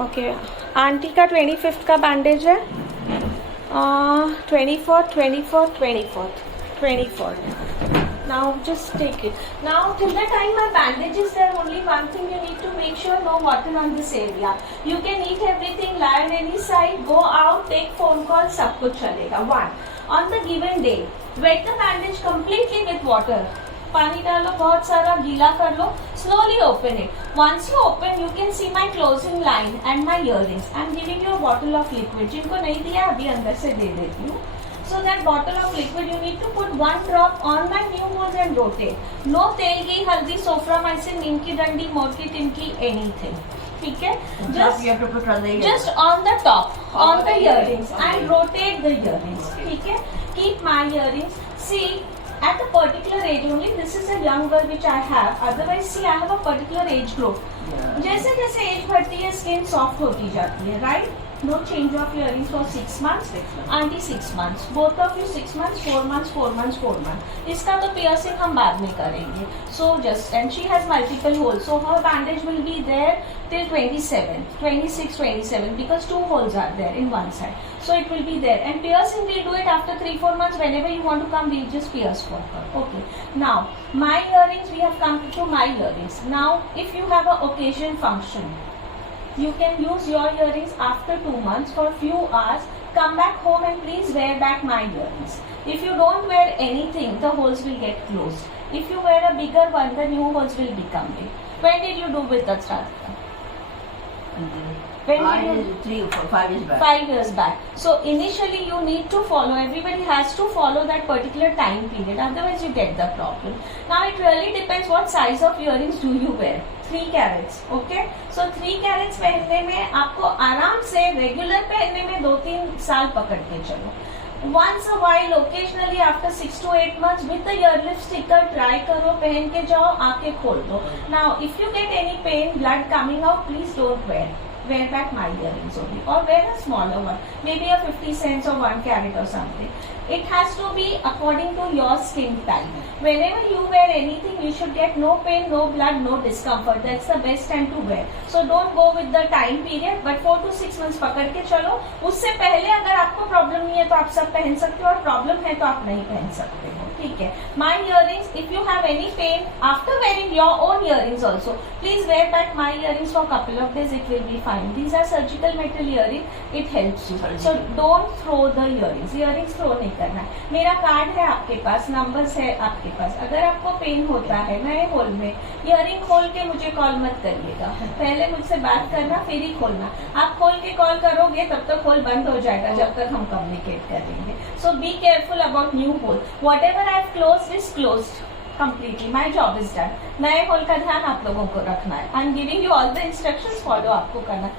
Okay, aunty का 25th का bandage है, 24th, 24th, 24th, 24th. Now just take it. Now till the time my bandage is there, only one thing you need to make sure, no water on this area. You can eat everything, lie on any side, go out, take phone call, सब कुछ चलेगा. One, on the given day, wet the bandage completely with water. पानी डालो, बहुत सारा गीला कर लो, slowly open it. Once you open, you can see my closing line and my earrings. I am giving you a bottle of liquid. जिनको नहीं दिया अभी अंदर से दे देती हूँ. So that bottle of liquid you need to put one drop on my new holes and rotate. No तेल की, हल्दी, सोफ्रामाइसिन, नीम की डंडी, मोर की टिनकी, anything. ठीक है? Just on the top, on the earrings and rotate the earrings. ठीक है? Keep my earrings. See. At a particular age only, this is a young girl which I have. Otherwise, see, I have a particular age group. जैसे जैसे as बढ़ती है skin soft होती जाती है, right? No change of earrings for 6 months. Auntie 6 months. Both of you 6 months, 4 months, 4 months, 4 months. इसका तो piercing हम बाद में करेंगे. So just, and she has multiple holes. So her bandage will be there till 27, 26, 27 because 2 holes are there in one side. So it will be there. And piercing we'll do it after 3-4 months. Whenever you want to come, we'll just pierce for her. Okay. Now my earrings, we have come to my earrings. Now if you have a occasion function, you can use your earrings after 2 months for few hours. Come back home and please wear back my earrings. If you don't wear anything, the holes will get closed. If you wear a bigger one, the new holes will become big. When did you do with the Shradha? When did you? 3 or 5 years back. 5 years back. So initially you need to follow, everybody has to follow that particular time period, otherwise you get the problem. Now it really depends what size of earrings do you wear. 3 carats, okay? So 3 carats पहनने में आपको आराम से regular पहनने में 2-3 साल पकड़ के चलो. Once a while, occasionally after 6 to 8 months with the earlift sticker try करो, पहन के जाओ, आके खोल दो. Now if you get any pain, blood coming out, please don't wear. Wear back my earrings only, or wear a smaller one, maybe a 50 cents or 1 carat or something. It has to be according to your skin type. Whenever you wear anything, you should get no pain, no blood, no discomfort. That's the best time to wear. So don't go with the time period, but 4 to 6 months पकड़ के चलो. उससे पहले अगर आपको problem नहीं है तो आप सब पहन सकते हो, और प्रॉब्लम है तो आप नहीं पहन सकते हो. ठीक है? My earrings, if you have any pain after wearing your own earrings also, please wear back my earrings for a couple of days. It will be fine. These are surgical metal earrings. It helps you. So don't throw the earrings. Earrings throw नहीं करना है. मेरा card है आपके पास, numbers है आपके पास. अगर आपको पेन होता है नए होल में, इयरिंग खोल के मुझे कॉल मत करिएगा. पहले मुझसे बात करना, फिर ही खोलना. आप खोल के कॉल करोगे तब तक होल बंद हो जाएगा जब तक हम कम्युनिकेट करेंगे. So be careful about new hole. Whatever I have closed is closed completely. My job is done. नए होल का ध्यान आप लोगों को रखना है. I am giving you all the instructions, follow आपको करना.